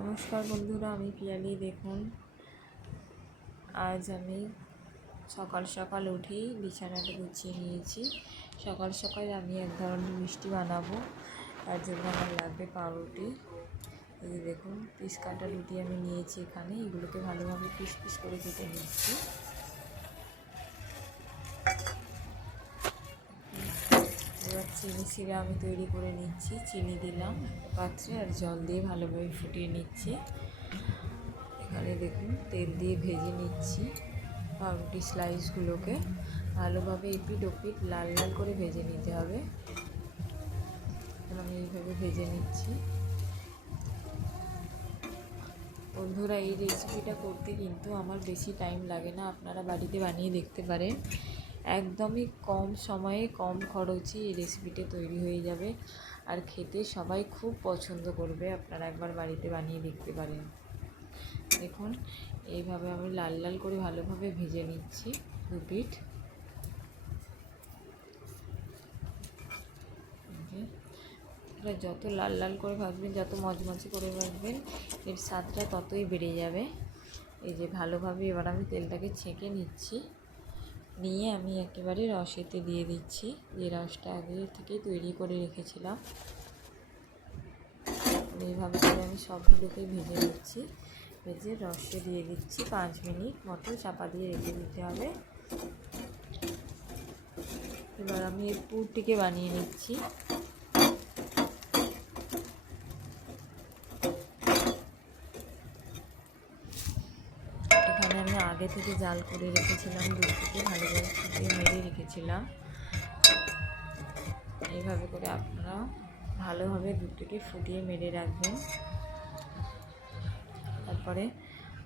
নমস্কার বন্ধুরা, আমি পিয়ালি। দেখুন, আজ আমি সকাল সকাল উঠেই বিছানাটা গুছিয়ে নিয়েছি। সকাল সকাল আমি এক ধরনের মিষ্টি বানাবো, তার জন্য আমার লাগবে পাউরুটি। এই যে দেখুন, পিস কাটা রুটি আমি নিয়েছি এখানে। এগুলোকে ভালোভাবে পিস পিস করে কেটে নিচ্ছি। এবার চিনি শিরা আমি তৈরি করে নিচ্ছি। চিনি দিলাম পাত্রে আর জল দিয়ে ভালোভাবে ফুটিয়ে নিচ্ছি। এখানে দেখুন, তেল দিয়ে ভেজে নিচ্ছি পাউরুটি স্লাইসগুলোকে। ভালোভাবে এপিট ওপিট লাল লাল করে ভেজে নিতে হবে। আমি এইভাবে ভেজে নিচ্ছি। বন্ধুরা, এই রেসিপিটা করতে কিন্তু আমার বেশি টাইম লাগে না, আপনারা বাড়িতে বানিয়ে দেখতে পারেন। একদমই কম সময়ে কম খরচে এই রেসিপিটা তৈরি হয়ে যাবে, আর খেতে সবাই খুব পছন্দ করবে। আপনারা একবার বাড়িতে বানিয়ে দেখতে পারেন। দেখুন, এইভাবে আমি লাল লাল করে ভালোভাবে ভেজে নিচ্ছি দু পিঠ। এটা যত লাল লাল করে ভাজবেন, যত মচমচে করে ভাজবেন, এর স্বাদটা ততই বেড়ে যাবে। এই যে ভালোভাবে এবার আমি তেলটাকে ছেঁকে নিচ্ছি। নিয়ে আমি একেবারে রসেতে দিয়ে দিচ্ছি, যে রসটা আগে থেকে তৈরি করে রেখেছিলাম। এইভাবে করে আমি সবগুলোকে ভেজে নিচ্ছি। ভেজে রসে দিয়ে দিচ্ছি। 5 মিনিট মতো চাপা দিয়ে রেখে দিতে হবে। এবার আমি এই পুরটিকে বানিয়ে নিচ্ছি। এখানে আমি আগে থেকে জাল করে রেখেছিলাম, দুধটিকে ভালোভাবে ফুটিয়ে মেরে রেখেছিলাম। এইভাবে করে আপনারা ভালোভাবে দুধটিকে ফুটিয়ে মেরে রাখবেন। তারপরে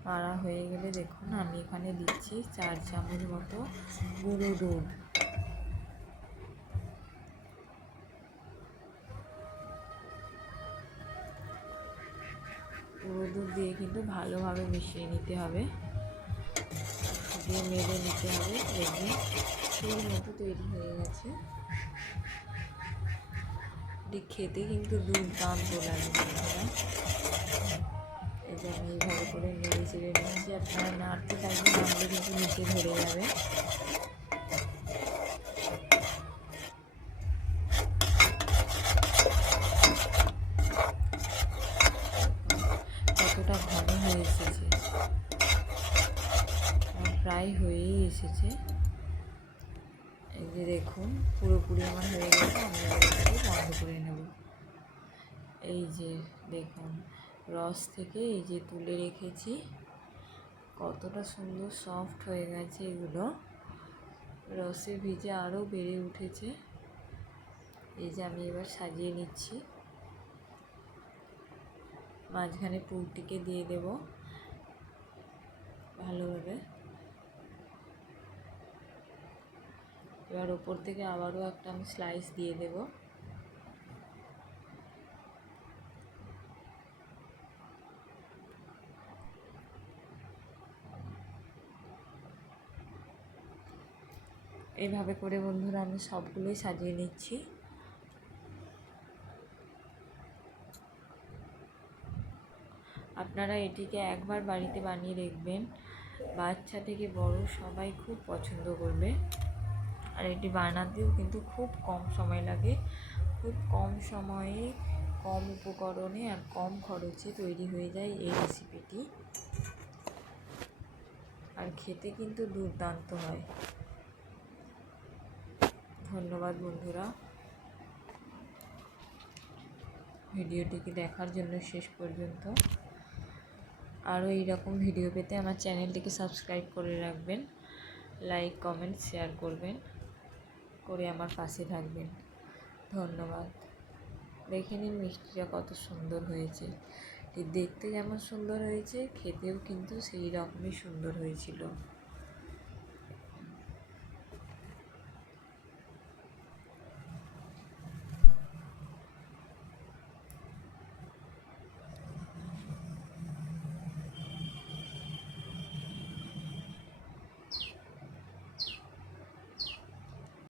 মারা হয়ে গেলে দেখুন, আমি এখানে দিচ্ছি 4 চামচ মতো গুঁড়ো দুধ। গুঁড়ো দুধ দিয়ে কিন্তু ভালোভাবে মিশিয়ে নিতে হবে, দিয়ে মেরে নিতে হবে। দেখবেন ফুল মতো তৈরি হয়ে গেছে। এটি খেতে কিন্তু দুর্দান্ত লাগে। এই যে আমি এইভাবে করে নেড়ে চেড়ে নিচ্ছি। আপনারা নাড়তে থাকবেন, নাড়লে কিন্তু নিচে ধরে যাবে। কতটা ঘন হয়ে এসেছে, প্রায় হয়েই এসেছে। এই যে দেখুন, পুরোপুরি আমার হয়ে গেছে। আমি এটাকে বন্ধ করে নেব। এই যে দেখুন, রস থেকে এই যে তুলে রেখেছি, কতটা সুন্দর সফট হয়ে গেছে। এগুলো রসে ভিজে আরও বেড়ে উঠেছে। এই যে আমি এবার সাজিয়ে নিচ্ছি। মাঝখানে পুরটিকে দিয়ে দেব ভালোভাবে। এবার ওপর থেকে আবারও একটা আমি স্লাইস দিয়ে দেব। এইভাবে করে বন্ধুরা আমি সবগুলোই সাজিয়ে নিচ্ছি। আপনারা এটিকে একবার বাড়িতে বানিয়ে দেখবেন, বাচ্চা থেকে বড় সবাই খুব পছন্দ করবে। আর এটি বানাতেও কিন্তু খুব কম সময় লাগে। খুব কম সময়ে, কম উপকরণে আর কম খরচে তৈরি হয়ে যায় এই রেসিপিটি। আর খেতে কিন্তু দুর্দান্ত হয়। ধন্যবাদ বন্ধুরা, ভিডিওটিকে দেখার জন্য শেষ পর্যন্ত। আরও এইরকম ভিডিও পেতে আমার চ্যানেলটিকে সাবস্ক্রাইব করে রাখবেন। লাইক, কমেন্ট, শেয়ার করবেন, করে আমার পাশে থাকবেন। ধন্যবাদ। দেখে নিন মিষ্টিটা কত সুন্দর হয়েছে। দেখতে যেমন সুন্দর হয়েছে, খেতেও কিন্তু সেই রকমই সুন্দর হয়েছিল।